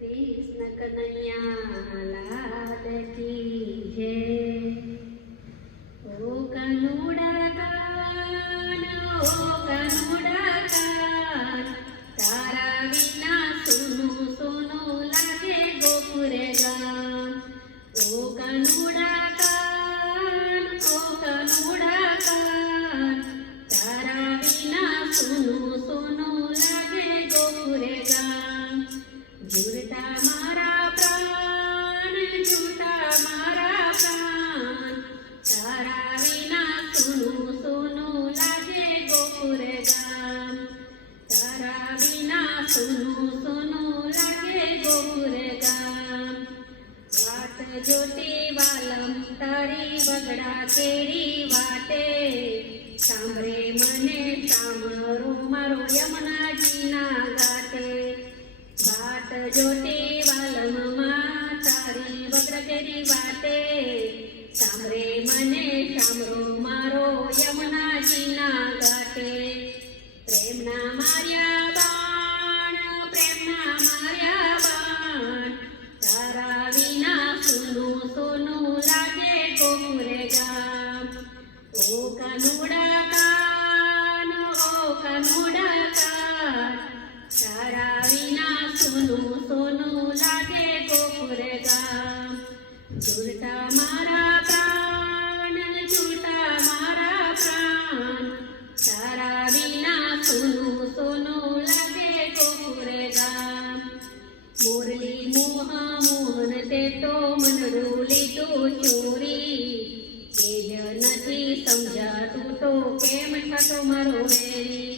कृष्ण कन्हैया लाल की जय। ओ कनुड़ा कान, ओ कनुड़ा कान, तारा विना सोनू सोनू लागे गोकुर गाम। ओ कनुड़ा कान, ओ कनुड़ा कान, तारा विना सोनू सोनू लागे गोकुर गाम। झूठा मारा प्राण, झूठा मारा प्राण, तारा विना सोनू सोनू लागे गोकुर गाम। तारा विना सोनू सोनू लागे गोकुर गाम। वाट जोती वालम तारी वगड़ा केरी वाटे, सांभरे मने सांभरो मारो यमुनाजीना घाटे। वाट जोती वालम मां तारी वगड़ा केरी वाटे, सांभरे मने सांभरो मारो यमुनाजीना घाटे। प्रेमना मार्या बाण, प्रेमना मार्या बाण, तारा विना सोनू सोनू लागे गोकुर गाम। ओ कनुड़ा कान, ओ कनुड़ा कान, तारा विना सोनू सोनू लागे गोकुर गाम। झूठा मारा प्राण, झूठा मारा प्राण, तारा विना सोनू सोनू लागे गोकुर गाम। मुरली मोह मोहन ते तो मनडू लीधું ચોરી, એ જ નથી સમજાતું તો કેમ થતો મારો વેરી।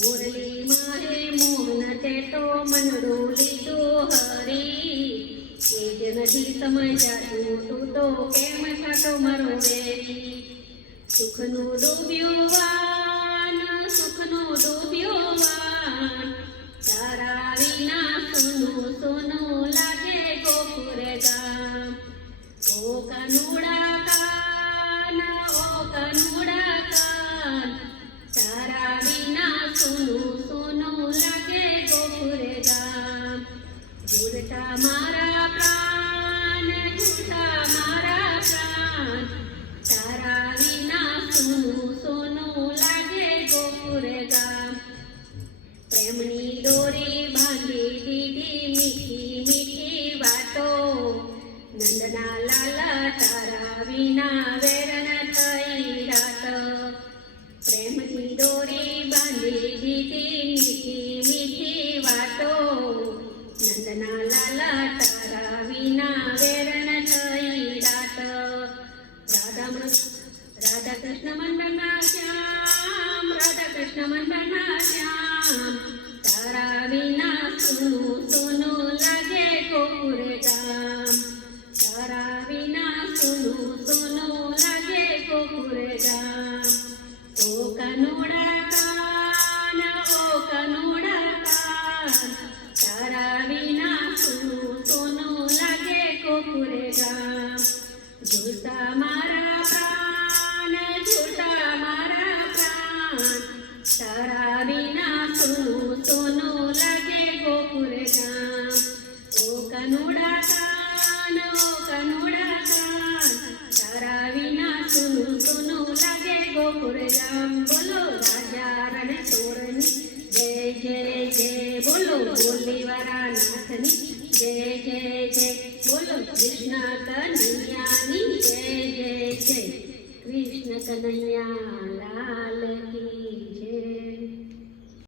મુરલી મારે મોહન તે તો मनडू लीधું હરી, એ જ નથી સમજાતું તું તો કેમ થતો મારો વેરી। સુખનું ડૂબ્યું વાન, સુખનું ડૂબ્યું વાન, તારા વિના સોનू સોनू લાગે ગોકુર ગામ। ओ कनुड़ा कान, ओ कनुड़ा कान, तारा विना सोनू सोनू लागे गोकुर गाम। झूठा मारा प्राण, झूठा मारा प्राण, तारा विना सोनू सोनू लागे गोकुर गाम। प्रेमनी दोरी बांधी दीदी मीठी मीठी वातो, नंदना लाला तारा विना वेरण थई रात। प्रेमनी दोरी बांधी दीदी मीठी मीठी वातो, नंदना लाला तारा विना वेरण थई रात। राधा कृष्ण मंडना श्याम, राधा कृष्ण मंडना श्याम, तारा विना सोनू सोनू लागे गोकुर गाम। तारा विना सोनू सोनू लागे गोकुर गाम। ओ कनुड़ा कान, ओ कनुड़ा कान, तारा विना सोनू सोनू लागे गोकुर गाम। झूठा मारा प्राण, झूठा मारा प्राण, तारा विना सोनू सोनू लागे गोकुर गाम। ओ कनुड़ा कान, ओ कनुड़ा कान, तारा विना सोनू सोनू लागे गोकुर गाम। बोलो राजा रणछोड़नी जय जय जय, बोलो बोलीवाला नाथनी जय जय जय, बोलो कृष्ण कन्हैयानी जय जय जय। कृष्ण कन्हैया